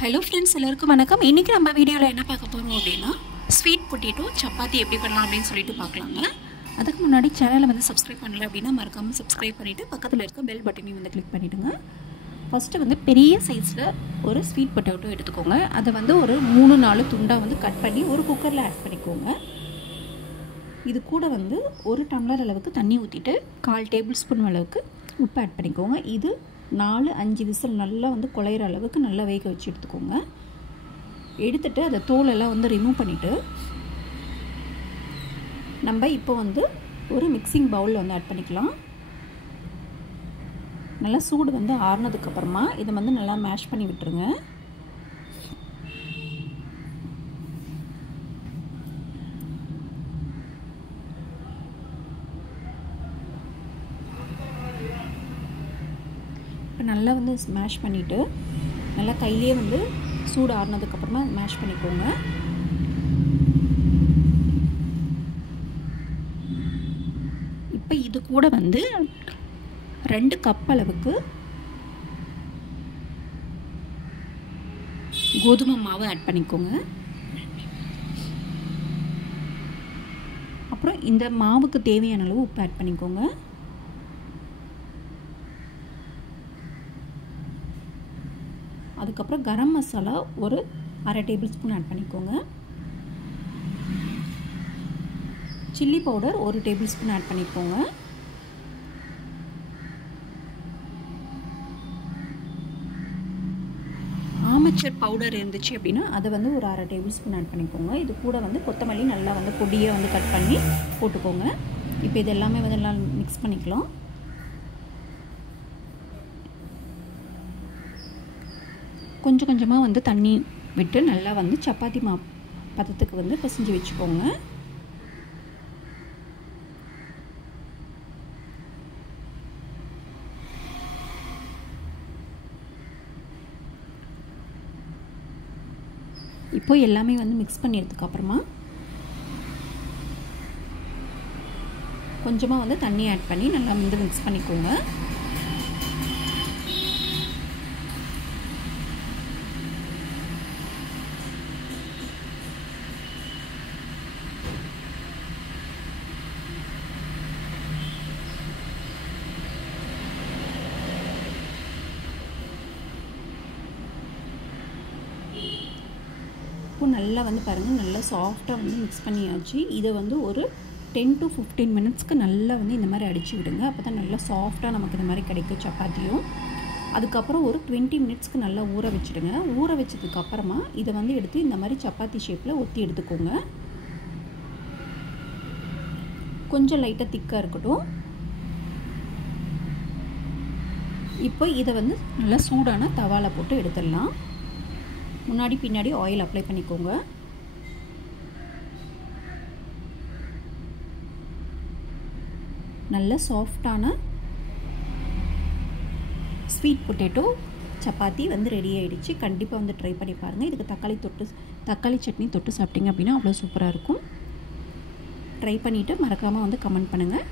Hello friends, எல்லாருக்கும் வணக்கம். இன்றைக்கி நம்ம வீடியோவில் என்ன பார்க்க போகிறோம் அப்படின்னா, ஸ்வீட் பொட்டேட்டோ சப்பாத்தி எப்படி பண்ணலாம் அப்படின்னு சொல்லிட்டு பார்க்கலாங்க. அதுக்கு முன்னாடி சேனலை வந்து சப்ஸ்கிரைப் பண்ணல அப்படின்னா மறக்காமல் சப்ஸ்கிரைப் பண்ணிவிட்டு பக்கத்தில் இருக்க பெல் பட்டனையும் வந்து கிளிக் பண்ணிவிடுங்க. ஃபஸ்ட்டு வந்து பெரிய சைஸில் ஒரு ஸ்வீட் பொட்டேட்டோ எடுத்துக்கோங்க. அதை வந்து ஒரு 3-4 துண்டாக வந்து கட் பண்ணி ஒரு குக்கரில் ஆட் பண்ணிக்கோங்க. இது கூட வந்து 1 டம்ளர் அளவுக்கு தண்ணி ஊற்றிட்டு 1/4 டேபிள் ஸ்பூன் அளவுக்கு உப்பு ஆட் பண்ணிக்கோங்க. இது 4-5 விசில் நல்லா வந்து குழையிற அளவுக்கு நல்லா வேக வச்சு எடுத்துக்கோங்க. எடுத்துகிட்டு அதை தோலெல்லாம் வந்து ரிமூவ் பண்ணிவிட்டு நம்ம இப்போ வந்து ஒரு மிக்சிங் பவுலில் வந்து ஆட் பண்ணிக்கலாம். நல்லா சூடு வந்து ஆறுனதுக்கப்புறமா இதை வந்து நல்லா மேஷ் பண்ணி விட்டுருங்க. இப்போ நல்லா வந்து ஸ்மாஷ் பண்ணிவிட்டு நல்லா கையிலே வந்து சூடு ஆறுனதுக்கப்புறமா மேஷ் பண்ணிக்கோங்க. இப்போ இது கூட வந்து 2 கப் அளவுக்கு கோதுமை மாவு ஆட் பண்ணிக்கோங்க. அப்புறம் இந்த மாவுக்கு தேவையான அளவு உப்பு ஆட் பண்ணிக்கோங்க. அதுக்கப்புறம் கரம் மசாலா ஒரு 1/2 டேபிள் ஸ்பூன் ஆட் பண்ணிக்கோங்க. Chilli powder 1 tablespoon add பண்ணிக்கோங்க. ஆமச்சூர் பவுடர் இருந்துச்சு அப்படின்னா அதை வந்து ஒரு 1/2 டேபிள் ஸ்பூன் ஆட் பண்ணிக்கோங்க. இது கூட வந்து கொத்தமல்லி நல்லா வந்து பொடியை வந்து கட் பண்ணி போட்டுக்கோங்க. இப்போ இது எல்லாமே வந்து நல்லா மிக்ஸ் பண்ணிக்கலாம். கொஞ்சம் கொஞ்சமாக வந்து தண்ணி விட்டு நல்லா வந்து சப்பாத்தி பதத்துக்கு வந்து பிசைஞ்சு வச்சுக்கோங்க. இப்போ எல்லாமே வந்து மிக்ஸ் பண்ணிடுறதுக்கு அப்புறமா கொஞ்சமாக வந்து தண்ணி ஆட் பண்ணி நல்லா வந்து மிக்ஸ் பண்ணிக்கோங்க. இப்போ நல்லா வந்து பாருங்கள், நல்லா சாஃப்டாக வந்து மிக்ஸ் பண்ணியாச்சு. இதை வந்து ஒரு 10 to 15 மினிட்ஸ்க்கு நல்லா வந்து இந்த மாதிரி அடித்து விடுங்க. அப்போ தான் நல்லா சாஃப்டாக நமக்கு இந்த மாதிரி கிடைக்கும் சப்பாத்தியும். அதுக்கப்புறம் ஒரு 20 மினிட்ஸ்க்கு நல்லா ஊற வச்சுடுங்க. ஊற வச்சதுக்கப்புறமா இதை வந்து எடுத்து இந்த மாதிரி சப்பாத்தி ஷேப்பில் ஒத்தி எடுத்துக்கோங்க. கொஞ்சம் லைட்டாக திக்காக இருக்கட்டும். இப்போ இதை வந்து நல்லா சூடான தவாவில் போட்டு எடுத்துடலாம். முன்னாடி பின்னாடி ஆயில் அப்ளை பண்ணிக்கோங்க. நல்ல சாஃப்டான ஸ்வீட் பொட்டேட்டோ சப்பாத்தி வந்து ரெடி ஆகிடுச்சு. கண்டிப்பாக வந்து ட்ரை பண்ணி பாருங்கள். இதுக்கு தக்காளி சட்னி தொட்டு சாப்பிட்டீங்க அப்படின்னா அவ்வளோ சூப்பராக இருக்கும். ட்ரை பண்ணிவிட்டு மறக்காமல் வந்து கமெண்ட் பண்ணுங்கள்.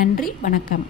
நன்றி, வணக்கம்.